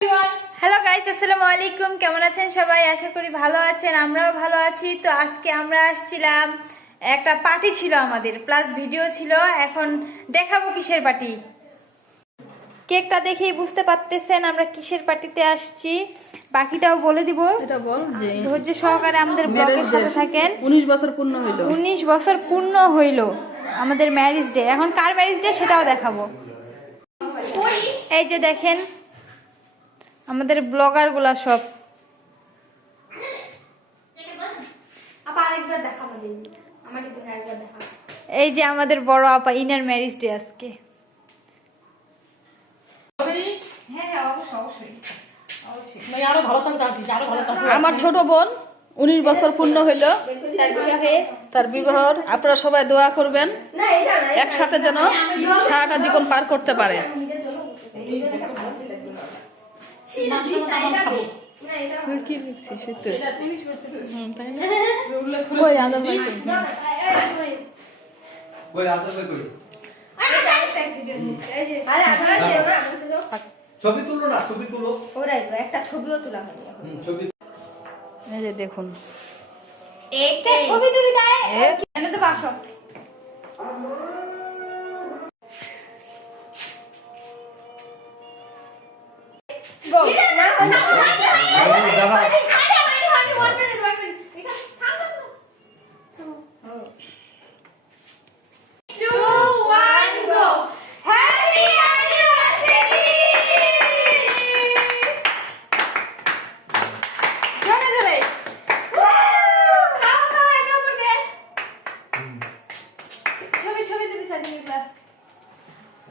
Hello guys, আসসালামু আলাইকুম। কেমন আছেন সবাই? আশা করি ভালো আছেন, আমরাও ভালো আছি। তো আজকে আমরা আসছিলাম, একটা পার্টি ছিল আমাদের, প্লাস ভিডিও ছিল। এখন দেখাবো কিসের পার্টি। কেকটা দেখেই বুঝতে পারতেছেন আমরা কিসের পার্টিতে আসছি। বাকিটাও বলে দিব। এটা বল যে ধৈর্য সহকারে আমাদের ব্লগের সাথে থাকেন। 19 বছর পূর্ণ হইল। 19 বছর পূর্ণ হইল আমাদের ম্যারেজ ডে। এখন কার ম্যারেজ ডে সেটাও দেখাবো। এই যে দেখেন আমাদের ব্লগার গুলা সব। এই যে আমাদের বড় আপা, ইনার ম্যারেজ ডে আজকে। আমার ছোট বোন 19 বছর পূর্ণ হইল তার বিবাহ। আপনারা সবাই দোয়া করবেন একসাথে যেন সারাটা জীবন পার করতে পারে। কি লিখছিস ছবি তুলো না, ছবি তুলো। ওরাই তো একটা ছবিও তোলা হয়নি। ছবি এই যে দেখুন, একটা ছবি তুলি দেয় এনে তো বাসো। গো না দাঁড়া।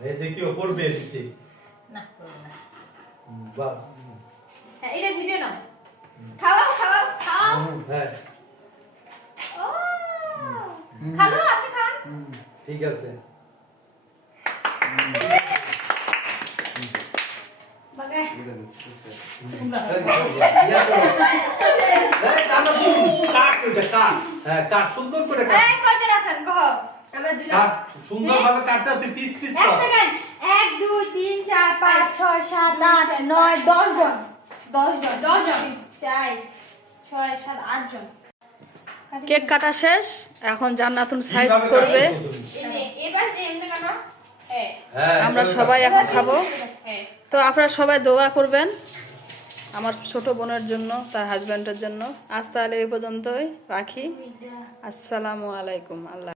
এই দেখিও পড়বে এসেছি না বাস। হ্যাঁ, এটা ভিডিও নাও। খাওয়াও খাওয়াও খাও। হ্যাঁ ও খালো, আপনি খান। ঠিক আছে। বাগাই কাট সুন্দর করে এই কজন আছেন কহ? আমরা দুই কাট সুন্দর ভাবে কাটটা তুই পিস পিস এক কর। সেকেন্ড। 1 2 3 4 5 6 7 8 9 10 জন 10 জন 4 6 7 8 জন। কেক কাটা শেষ, এখন জান্নাতুন সাইজ কিভাবে করবে। কাটছো তুমি? এই যে এবার যে এমনি কেন? হ্যাঁ হ্যাঁ, আমরা এভাবে সবাই কাটো। এখন খাবো। হ্যাঁ। তো আপনারা সবাই দোয়া করবেন আমার ছোট বোনের জন্য, তার হাজব্যান্ডের জন্য। আজ তাহলে এই পর্যন্তই রাখি। আসসালামু আলাইকুম। আল্লাহ।